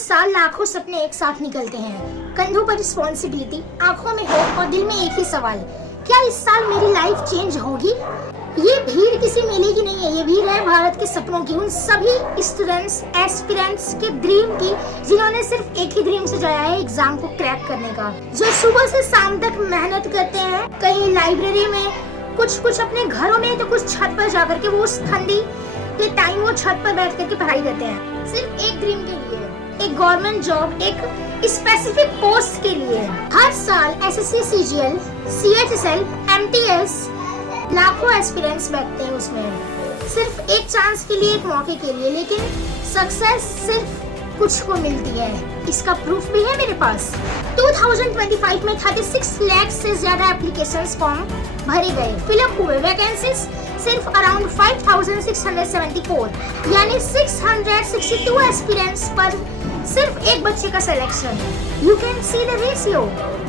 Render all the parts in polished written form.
साल लाखों सपने एक साथ निकलते हैं, कंधों पर रिस्पॉन्सिबिलिटी, आंखों में होप और दिल में एक ही सवाल, क्या इस साल मेरी लाइफ चेंज होगी? ये भीड़ किसी मेले की नहीं है, ये भीड़ है भारत के सपनों की, उन सभी स्टूडेंट्स एस्पिरेंट्स के ड्रीम की जिन्होंने सिर्फ एक ही ड्रीम से जाया है एग्जाम को क्रैक करने का, जो सुबह से शाम तक मेहनत करते हैं, कहीं लाइब्रेरी में, कुछ अपने घरों में, तो कुछ छत पर जाकर के वो उस ठंडी के टाइम वो छत पर बैठ करके पढ़ाई करते हैं सिर्फ एक ड्रीम के लिए, एक गवर्नमेंट जॉब, एक स्पेसिफिक पोस्ट के लिए। हर साल एसएससी, सीजीएल, सीएचएसएल, एमटीएस, लाखों एस्पिरेंट्स बैठते हैं उसमें सिर्फ एक चांस के लिए, एक मौके के लिए, लेकिन सक्सेस सिर्फ कुछ को मिलती है। इसका प्रूफ भी है मेरे पास। 2025 में 36 लाख से ज्यादा एप्लीकेशंस फॉर्म भरे गए, फिलअप हुए, वैकेंसीज सिर्फ अराउंड 5674, यानी 662 एस्पिरेंट्स पर सिर्फ एक बच्चे का selection. You can see the ratio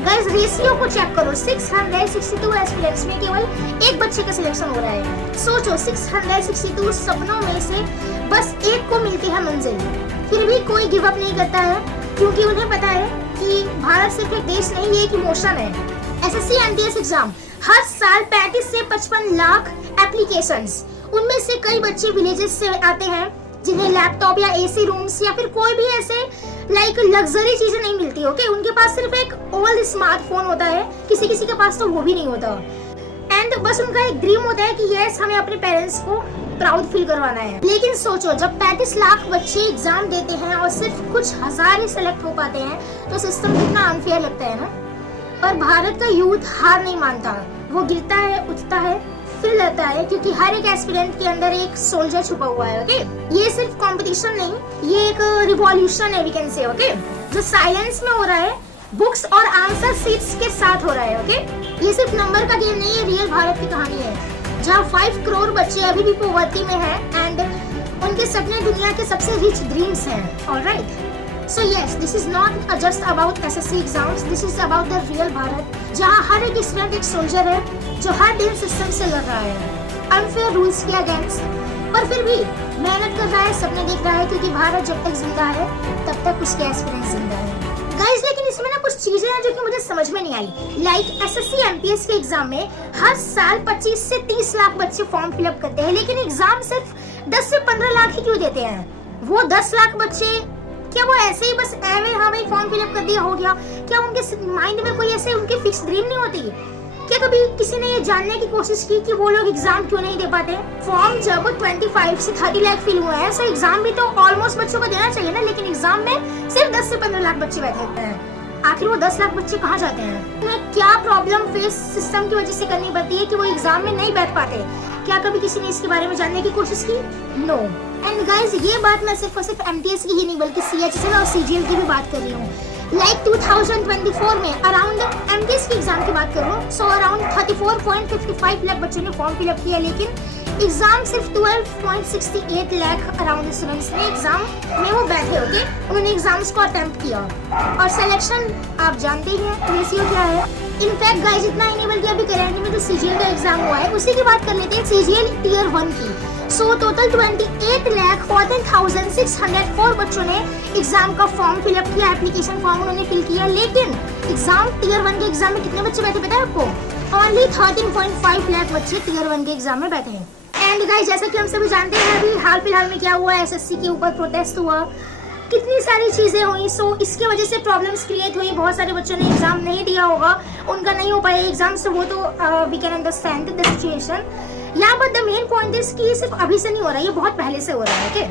guys, ratio को चेक करो, 662 एस्पिरेंट्स में केवल एक बच्चे का सिलेक्शन हो रहा है। सोचो 662 सपनों में से बस एक को मिलती है मंजिल, फिर भी कोई गिव अप नहीं करता है, क्योंकि उन्हें पता है कि भारत सिर्फ एक देश नहीं, ये एक इमोशन है। एसएससी एमटीएस एग्जाम हर साल 35 से 55 लाख एप्लीकेशंस, उनमें से कई बच्चे विलेजेस से आते हैं जिन्हें लैपटॉप या एसी रूम्स या फिर कोई भी ऐसे लाइक लग्जरी चीजें नहीं मिलती, ओके? उनके पास सिर्फ एक ओल्ड स्मार्टफोन होता है, किसी के पास तो वो भी नहीं होता, एंड बस उनका एक ड्रीम होता है कि यस हमें अपने पेरेंट्स को प्राउड फील करवाना है। लेकिन सोचो जब 35 लाख बच्चे एग्जाम देते हैं और सिर्फ कुछ हजार ही सेलेक्ट हो पाते हैं, तो सिस्टम कितना अनफेयर लगता है ना। पर भारत का यूथ हार नहीं मानता, वो गिरता है, उठता है, फिर लड़ता है, क्योंकि हर एक एस्पिरेंट के अंदर एक सोल्जर छुपा हुआ है, ओके? ये सिर्फ कंपटीशन नहीं, ये एक रिवॉल्यूशन है, वी कैन से, ओके? जो साइलेंस में हो रहा है, बुक्स और आंसर शीट्स के साथ हो रहा है, ओके? ये सिर्फ नंबर का गेम नहीं है, रियल भारत की कहानी है, जहाँ 5 करोड़ बच्चे अभी भी पॉवर्टी में हैं एंड उनके सपने दुनिया के सबसे रिच ड्रीम्स हैं, alright? So yes, this is not just about SSC exams. This is about the real Bharat, जहाँ हर एक स्टूडेंट एक सोल्जर है जो हर दिन सिस्टम से लड़ रहा है, अनफेयर रूल्स के अगेंस्ट, पर फिर भी मेहनत कर रहा है, सपने देख रहा है, क्योंकि भारत जब तक जिंदा है तब तक उसके एस्पिरेंट्स जिंदा है। गाइस, लेकिन इसमें ना कुछ चीजें हैं जो कि मुझे समझ में नहीं आई। लाइक एसएससी एमटीएस के एग्जाम में हर साल 25 से 30 लाख बच्चे फॉर्म फिलअप करते हैं, लेकिन एग्जाम सिर्फ 10 से 15 लाख ही क्यों देते हैं? वो 10 लाख बच्चे क्या वो ऐसे ही बस एवे हाँ भाई फॉर्म फिलअप कर दिया हो गया? क्या उनके माइंड में कोई ऐसे उनकी फिक्स ड्रीम नहीं होती? क्या कभी किसी ने ये जानने की कोशिश की कि वो लोग एग्जाम क्यों नहीं दे पाते? फॉर्म जब 25 से 30 लाख फिल हुए हैं, सो एग्जाम भी तो ऑलमोस्ट बच्चों को देना चाहिए ना, लेकिन एग्जाम में सिर्फ 10 से 15 लाख बच्चे बैठे होते हैं। आखिर वो 10 लाख बच्चे कहाँ जाते हैं? उन्हें क्या प्रॉब्लम फेस सिस्टम की वजह से करनी पड़ती है कि वो एग्जाम में नहीं बैठ पाते? क्या कभी किसी ने इसके बारे में जानने की कोशिश की? नो। एंड गाइस, ये बात मैं सिर्फ और सिर्फ एमटीएस की ही नहीं बल्कि सीएचएसएल और सीजीएल की भी बात कर रही हूँ। लाइक 2024 में अराउंड एमटीएस की एग्जाम की बात करूँ, सो अराउंड 34.55 लाख बच्चों ने फॉर्म फिलअप किया, लेकिन एग्जाम सिर्फ 12.68 लाख अराउंड स्टूडेंट्स ने एग्जाम में वो बैठे, ओके? उन्होंने एग्जाम्स को अटेम्प्ट किया, और सिलेक्शन आप जानते ही हैं रेशियो क्या है। इनफैक्ट गाइस, इतना ही नहीं बल्कि अभी करंट में जो सीजीएल का एग्जाम हुआ है उसी की बात कर लेते हैं, सीजीएल टियर 1 की। सो टोटल 28,14,604 बच्चों ने एग्जाम का फॉर्म फिलअप किया, एप्लीकेशन फॉर्म उन्होंने फिल किया, लेकिन एग्जाम टियर 1 के एग्जाम में कितने बच्चे बैठे पता है आपको? ओनली 13.5 लाख बच्चे टियर 1 के एग्जाम में बैठे हैं। एंड गाइस, जैसा कि हम सभी जानते हैं, अभी हाल फिलहाल में क्या हुआ, एसएससी के ऊपर प्रोटेस्ट हुआ, कितनी सारी चीजें हुई, सो इसके वजह से प्रॉब्लम्स क्रिएट हुई, बहुत सारे बच्चों ने एग्जाम नहीं दिया होगा, उनका नहीं हो पाया एग्जाम, से वो तो we can understand the situation. यहाँ पर द मेन पॉइंट इज कि सिर्फ अभी से नहीं हो रहा है, ये बहुत पहले से हो रहा है, ओके?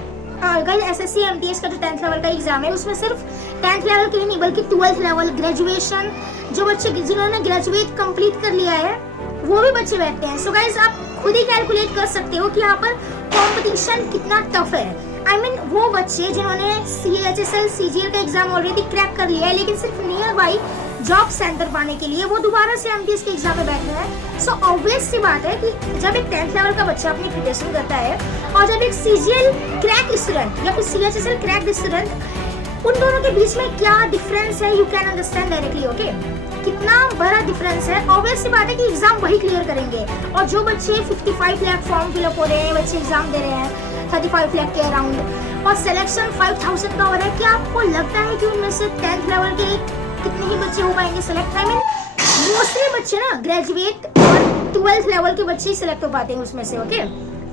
गाइस, एसएससी एमटीएस का जो 10th लेवल का एग्जाम है उसमें सिर्फ 10th लेवल के ही नहीं बल्कि 12th लेवल, ग्रेजुएशन, जो बच्चे जिन्होंने ग्रेजुएट कंप्लीट कर लिया है वो भी बच्चे बैठते हैं। सो गाइस, आप खुद ही कैलकुलेट कर सकते हो कि यहाँ पर कंपटीशन कितना टफ है। I mean, वो बच्चे जिन्होंने सीएचएसएल, सीजीएल का एग्जाम ऑलरेडी क्रैक कर लिया है, लेकिन सिर्फ नियर बाई जॉब सेंटर पाने के लिए वो दोबारा से एमटीएस के एग्जाम में बैठ रहे हैं। सो ऑब्वियस सी बात है कि जब एक 10th लेवल का बच्चा अपनी प्रिपरेशन करता है और जब एक सीजीएल क्रैक स्टूडेंट या फिर सीएचएसएल क्रैक स्टूडेंट, उन दोनों के बीच में क्या डिफरेंस है, you can understand directly, okay? कितना बड़ा डिफरेंस है। ऑब्वियस सी बात है कि एग्जाम वही क्लियर करेंगे, और जो बच्चे 55 लाख फॉर्म फिलअप हो रहे हैं, बच्चे एग्जाम दे रहे हैं 35 लाख के अराउंड, और सिलेक्शन 5000 का हो रहा है। क्या आपको लगता है कि उनमें से 10th लेवल के कितने ही बच्चे हो पाएंगे सिलेक्ट? आई मीन मोस्टली बच्चे ना ग्रेजुएट और 12th लेवल के बच्चे ही सिलेक्ट हो पाते हैं उसमें से। ओके,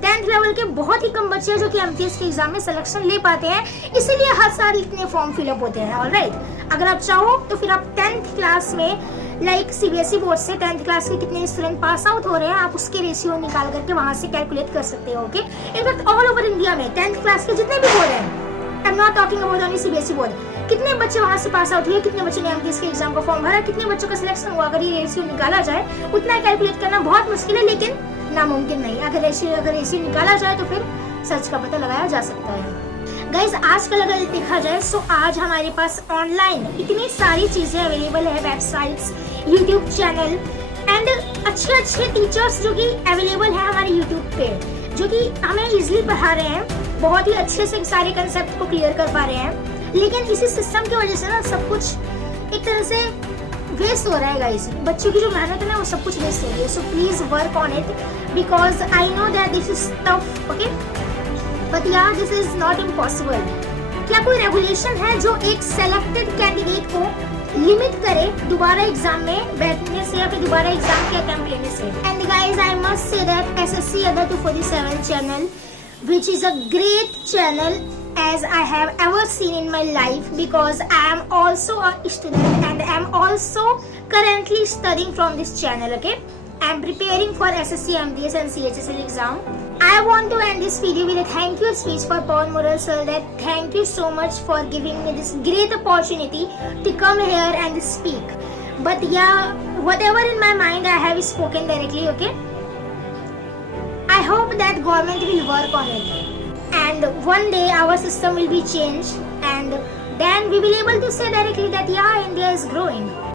10th लेवल के बहुत ही कम बच्चे हैं जो कि एमटीएस के एग्जाम में सिलेक्शन ले पाते हैं, इसीलिए हर साल इतने फॉर्म फिलअप होते हैं। ऑलराइट, अगर आप चाहो तो फिर आप 10th क्लास में लाइक सीबीएसई बोर्ड से 10th क्लास के कितने स्टूडेंट पास आउट हो रहे हैं, आप उसके रेशियो निकाल करके वहां से कैलकुलेट कर सकते हो। Okay, in fact all over India में 10th क्लास के जितने भी बोर्ड हैं, I am not talking about only CBSE board, कितने बच्चे वहां से पास आउट हुए, कितने बच्चों ने एमटीएस के एग्जाम का फॉर्म भरा, कितने बच्चों का सिलेक्शन हुआ, अगर ये रेशियो निकाला जाए उतना कैलकुलेट करना बहुत मुश्किल है, लेकिन नामुमकिन नहीं। अगर रेशियो निकाला जाए तो फिर सच का पता लगाया जा सकता है। गाइज आजकल अगर देखा जाए तो आज हमारे पास ऑनलाइन इतनी सारी चीजें अवेलेबल है, वेबसाइट्स, यूट्यूब चैनल एंड अच्छे टीचर्स जो कि अवेलेबल है हमारे यूट्यूब पे, जो कि हमें इजीली पढ़ा रहे हैं, बहुत ही अच्छे से सारे कंसेप्ट को क्लियर कर पा रहे हैं। लेकिन इसी सिस्टम की वजह से ना सब कुछ एक तरह से वेस्ट हो रहा है गाइस। बच्चों की जो मेहनत है ना वो सब कुछ वेस्ट हो रही है। So please work on it because I know that this is tough. Okay, but यार दिस इज नॉट इम्पॉसिबल। क्या कोई रेगुलेशन है जो एक सेलेक्टेड कैंडिडेट को लिमिट करे दोबारा एग्जाम में बैठने से या फिर दोबारा एग्जाम के अटेम्प्ट लेने से? And guys I must say that SSC other 247 channel which is a great channel as I have ever seen in my life, because I am also a student and I am also currently studying from this channel. Okay, I am preparing for SSC, MDS and CHSL exam. I want to end this video with a thank you speech for Pawan Mural sir, that thank you so much for giving me this great opportunity to come here and speak. But yeah, whatever in my mind I have spoken directly. Okay, I hope that government will work on it and one day our system will be changed and then we will able to say directly that yeah, in